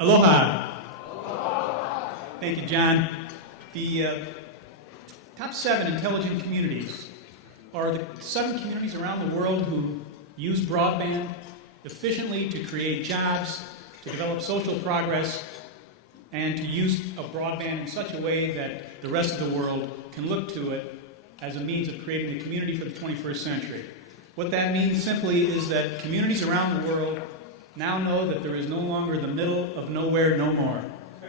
Aloha. Thank you, John. The top 7 intelligent communities are the 7 communities around the world who use broadband efficiently to create jobs, to develop social progress, and to use a broadband in such a way that the rest of the world can look to it as a means of creating a community for the 21st century. What that means simply is that communities around the world now know that there is no longer the middle of nowhere no more.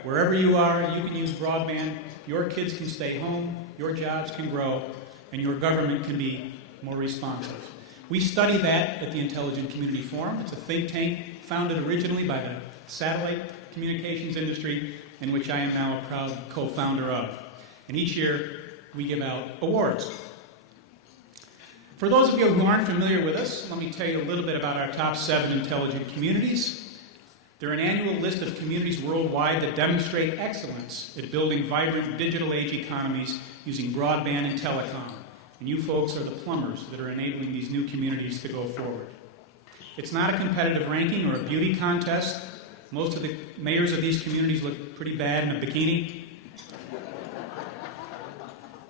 Wherever you are, you can use broadband, your kids can stay home, your jobs can grow, and your government can be more responsive. We study that at the Intelligent Community Forum. It's a think tank founded originally by the satellite communications industry, in which I am now a proud co-founder of. And each year, we give out awards. For those of you who aren't familiar with us, let me tell you a little bit about our top 7 intelligent communities. They're an annual list of communities worldwide that demonstrate excellence at building vibrant digital age economies using broadband and telecom. And you folks are the plumbers that are enabling these new communities to go forward. It's not a competitive ranking or a beauty contest. Most of the mayors of these communities look pretty bad in a bikini.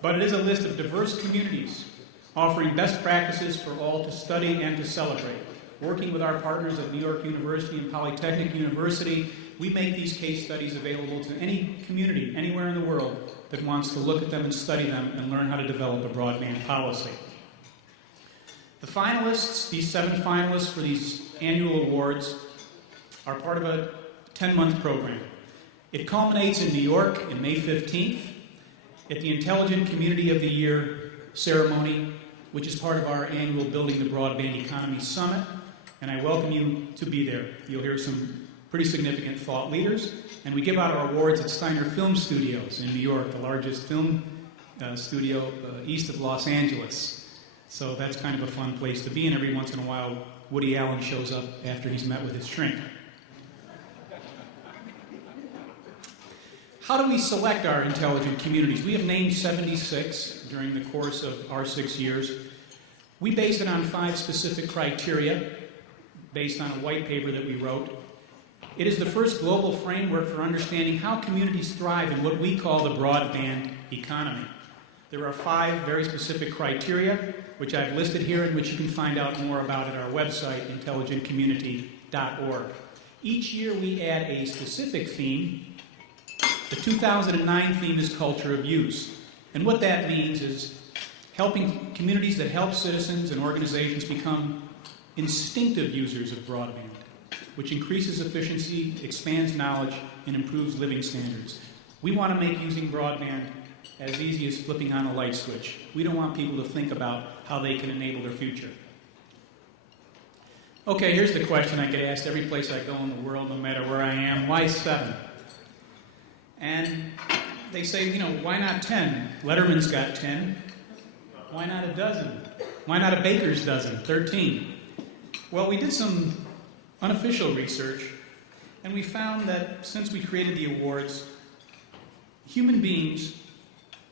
But it is a list of diverse communities offering best practices for all to study and to celebrate. Working with our partners at New York University and Polytechnic University, we make these case studies available to any community, anywhere in the world, that wants to look at them and study them and learn how to develop a broadband policy. The finalists, these 7 finalists for these annual awards, are part of a 10-month program. It culminates in New York in May 15th at the Intelligent Community of the Year ceremony, which is part of our annual Building the Broadband Economy Summit, and I welcome you to be there. You'll hear some pretty significant thought leaders, and we give out our awards at Steiner Film Studios in New York, the largest film studio east of Los Angeles. So that's kind of a fun place to be, and every once in a while, Woody Allen shows up after he's met with his shrink. How do we select our intelligent communities? We have named 76 during the course of our 6 years. We base it on 5 specific criteria based on a white paper that we wrote. It is the first global framework for understanding how communities thrive in what we call the broadband economy. There are 5 very specific criteria, which I've listed here and which you can find out more about at our website, intelligentcommunity.org. Each year we add a specific theme. The 2009 theme is culture of use. And what that means is helping communities that help citizens and organizations become instinctive users of broadband, which increases efficiency, expands knowledge, and improves living standards. We want to make using broadband as easy as flipping on a light switch. We don't want people to think about how they can enable their future. Okay, here's the question I get asked every place I go in the world, no matter where I am. Why 7? And they say, why not 10? Letterman's got 10. Why not a dozen? Why not a baker's dozen? 13. Well, we did some unofficial research, and we found that since we created the awards, human beings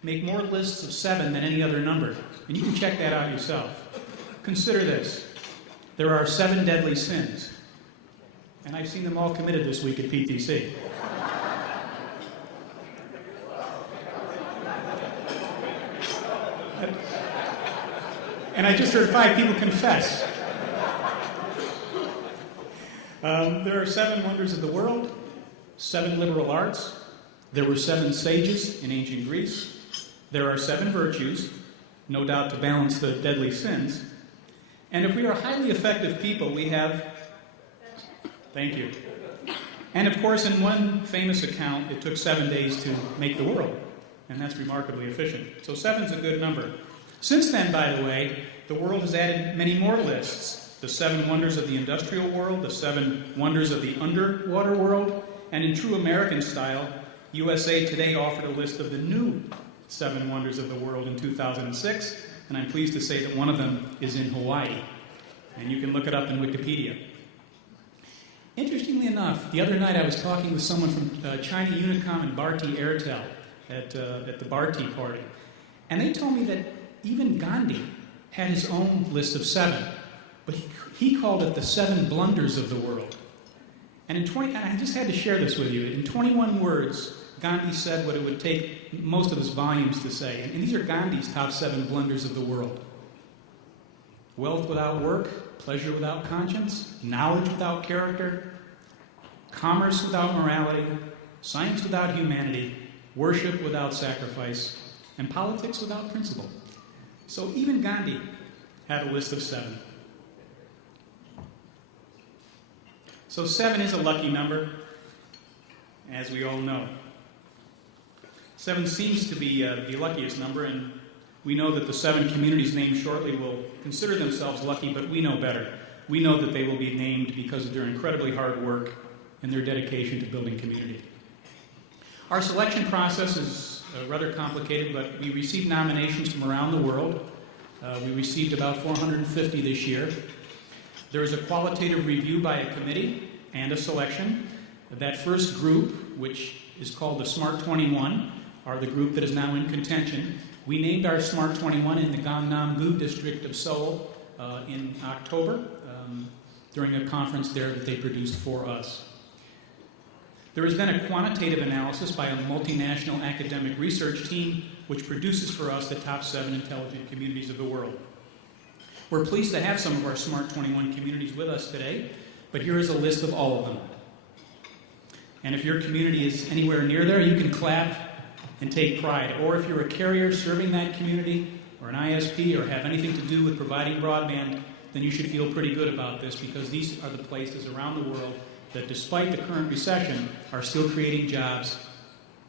make more lists of 7 than any other number. And you can check that out yourself. Consider this. There are 7 deadly sins. And I've seen them all committed this week at PTC. And I just heard 5 people confess. There are 7 wonders of the world, 7 liberal arts. There were 7 sages in ancient Greece. There are 7 virtues, no doubt to balance the deadly sins. And if we are highly effective people, we have... Thank you. And of course, in one famous account, it took 7 days to make the world. And that's remarkably efficient. So 7's a good number. Since then, by the way, the world has added many more lists. The 7 wonders of the industrial world, the 7 wonders of the underwater world, and in true American style, USA Today offered a list of the new 7 wonders of the world in 2006, and I'm pleased to say that one of them is in Hawaii. And you can look it up in Wikipedia. Interestingly enough, the other night I was talking with someone from China Unicom and Bharti Airtel at the Bharti party, and they told me that even Gandhi had his own list of 7, but he called it the 7 blunders of the world. And and I just had to share this with you. In 21 words, Gandhi said what it would take most of his volumes to say. And these are Gandhi's top 7 blunders of the world. Wealth without work, pleasure without conscience, knowledge without character, commerce without morality, science without humanity, worship without sacrifice, and politics without principle. So even Gandhi had a list of 7. So 7 is a lucky number, as we all know. 7 seems to be the luckiest number, and we know that the 7 communities named shortly will consider themselves lucky, but we know better. We know that they will be named because of their incredibly hard work and their dedication to building community. Our selection process is rather complicated, but we received nominations from around the world. We received about 450 this year. There is a qualitative review by a committee and a selection. That first group, which is called the Smart 21, are the group that is now in contention. We named our Smart 21 in the Gangnam-gu district of Seoul in October during a conference there that they produced for us. There has been a quantitative analysis by a multinational academic research team which produces for us the top 7 intelligent communities of the world. We're pleased to have some of our Smart 21 communities with us today, but here is a list of all of them. And if your community is anywhere near there, you can clap and take pride. Or if you're a carrier serving that community, or an ISP, or have anything to do with providing broadband, then you should feel pretty good about this, because these are the places around the world that, despite the current recession, are still creating jobs,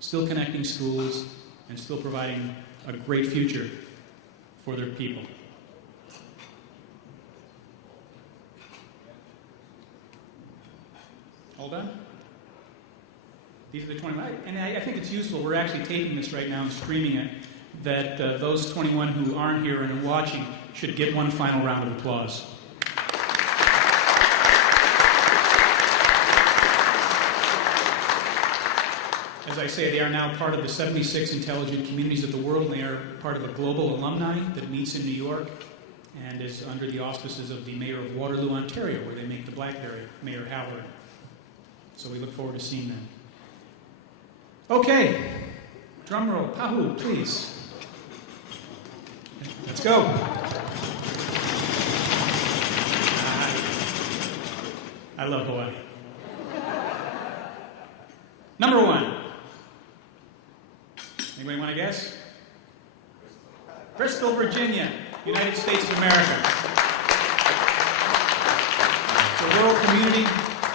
still connecting schools, and still providing a great future for their people. Hold on. These are the 21. And I think it's useful. We're actually taping this right now and streaming it, that those 21 who aren't here and are watching should get one final round of applause. As I say, they are now part of the 76 intelligent communities of the world, and they are part of a global alumni that meets in New York and is under the auspices of the mayor of Waterloo, Ontario, where they make the BlackBerry, Mayor Howard. So we look forward to seeing them. Okay, drum roll, Pahu, please. Let's go. I love Hawaii. Number 1. Anybody want to guess? Bristol, Virginia, United States of America. It's a rural community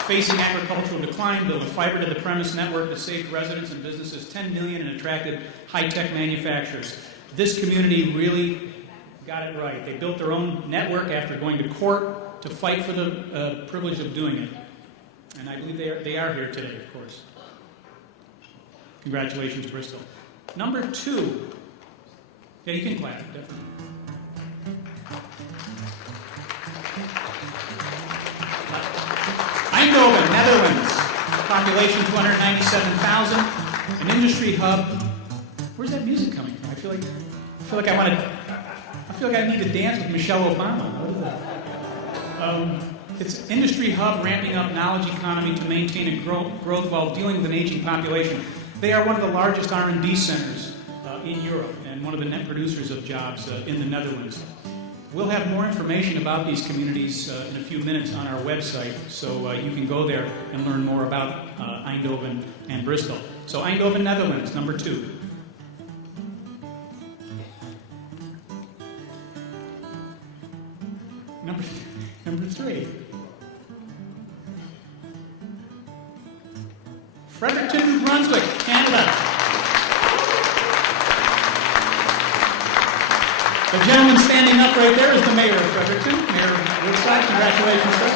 facing agricultural decline, built a fiber-to-the-premise network that saved residents and businesses $10 million and attracted high-tech manufacturers. This community really got it right. They built their own network after going to court to fight for the privilege of doing it. And I believe they are here today, of course. Congratulations, Bristol. Number 2. Yeah, you can clap, definitely. Eindhoven, Netherlands. Population 297,000. An industry hub. Where's that music coming from? I feel like I need to dance with Michelle Obama. What is that? It's an industry hub ramping up knowledge economy to maintain a growth while dealing with an aging population. They are one of the largest R&D centers in Europe and one of the net producers of jobs in the Netherlands. We'll have more information about these communities in a few minutes on our website, so you can go there and learn more about Eindhoven and Bristol. So Eindhoven, Netherlands, number 2. Number 3. Fredericton, New Brunswick, Canada. The gentleman standing up right there is the mayor of Fredericton, Mayor Woodside. Congratulations, sir.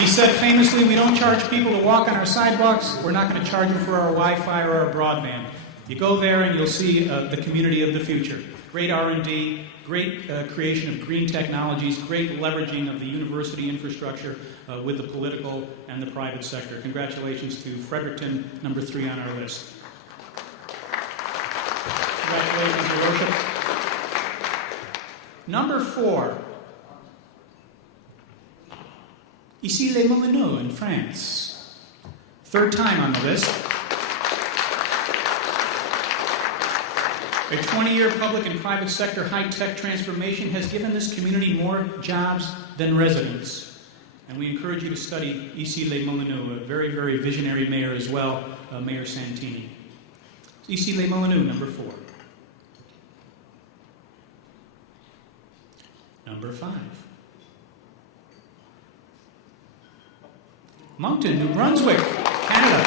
He said famously, we don't charge people to walk on our sidewalks. We're not going to charge them for our Wi-Fi or our broadband. You go there and you'll see the community of the future. Great R&D, great creation of green technologies, great leveraging of the university infrastructure with the political and the private sector. Congratulations to Fredericton, number 3 on our list. Congratulations, Your Worship. Number 4. Issy-les-Moulineaux in France. Third time on the list. A 20-year public and private sector high-tech transformation has given this community more jobs than residents. And we encourage you to study Issy-les-Moulineaux, a very, very visionary mayor as well, Mayor Santini. Issy-les-Moulineaux, number 4. Number 5. Moncton, New Brunswick, Canada.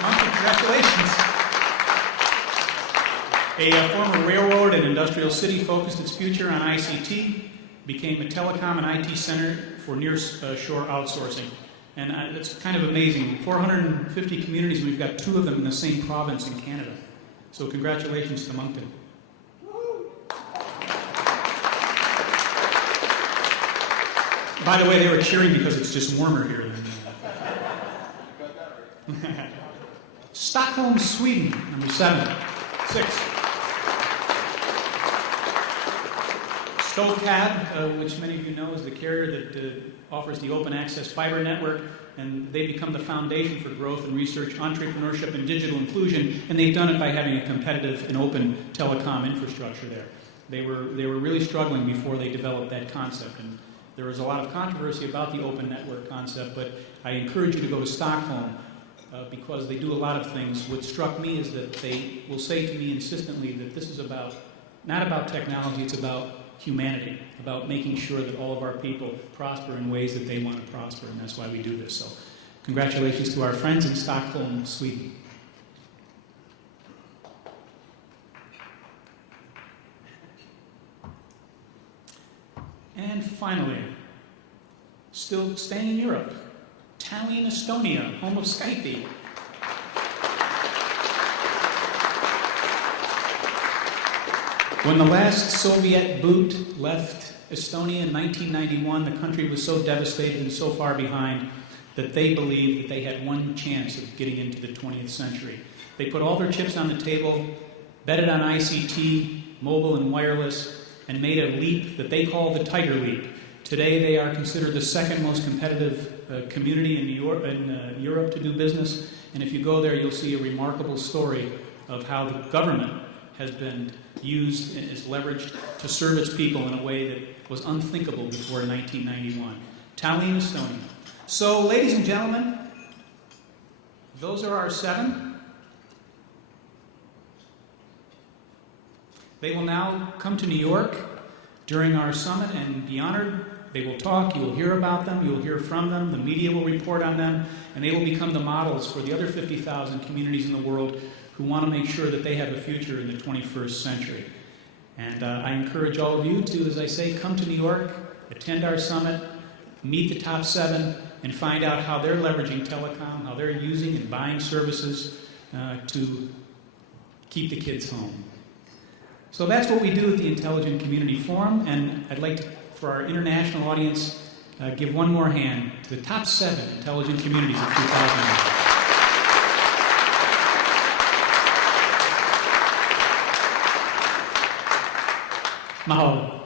Moncton, congratulations. A former railroad and industrial city focused its future on ICT, became a telecom and IT center for near-shore outsourcing. And it's kind of amazing. 450 communities, and we've got 2 of them in the same province in Canada. So congratulations to Moncton. By the way, they were cheering because it's just warmer here than Stockholm, Sweden, number 6. StoveCab, which many of you know is the carrier that offers the open access fiber network, and they become the foundation for growth and research, entrepreneurship, and digital inclusion, and they've done it by having a competitive and open telecom infrastructure there. They were really struggling before they developed that concept, and there was a lot of controversy about the open network concept, but I encourage you to go to Stockholm because they do a lot of things. What struck me is that they will say to me insistently that this is not about technology, it's about humanity, about making sure that all of our people prosper in ways that they want to prosper, and that's why we do this. So congratulations to our friends in Stockholm, Sweden. And finally, still staying in Europe, Tallinn, Estonia, home of Skype. When the last Soviet boot left Estonia in 1991, the country was so devastated and so far behind that they believed that they had one chance of getting into the 20th century. They put all their chips on the table, betted on ICT, mobile and wireless, and made a leap that they call the Tiger Leap. Today they are considered the second most competitive community in Europe to do business, and if you go there you'll see a remarkable story of how the government has been used and is leveraged to serve its people in a way that was unthinkable before 1991. Tallinn, Estonia. So, ladies and gentlemen, those are our 7. They will now come to New York during our summit and be honored. They will talk, you will hear about them, you will hear from them, the media will report on them, and they will become the models for the other 50,000 communities in the world who want to make sure that they have a future in the 21st century. And I encourage all of you to, as I say, come to New York, attend our summit, meet the top 7, and find out how they're leveraging telecom, how they're using and buying services to keep the kids home. So that's what we do at the Intelligent Community Forum, and I'd like to, for our international audience, give one more hand to the top 7 intelligent communities of 2009. Mahalo.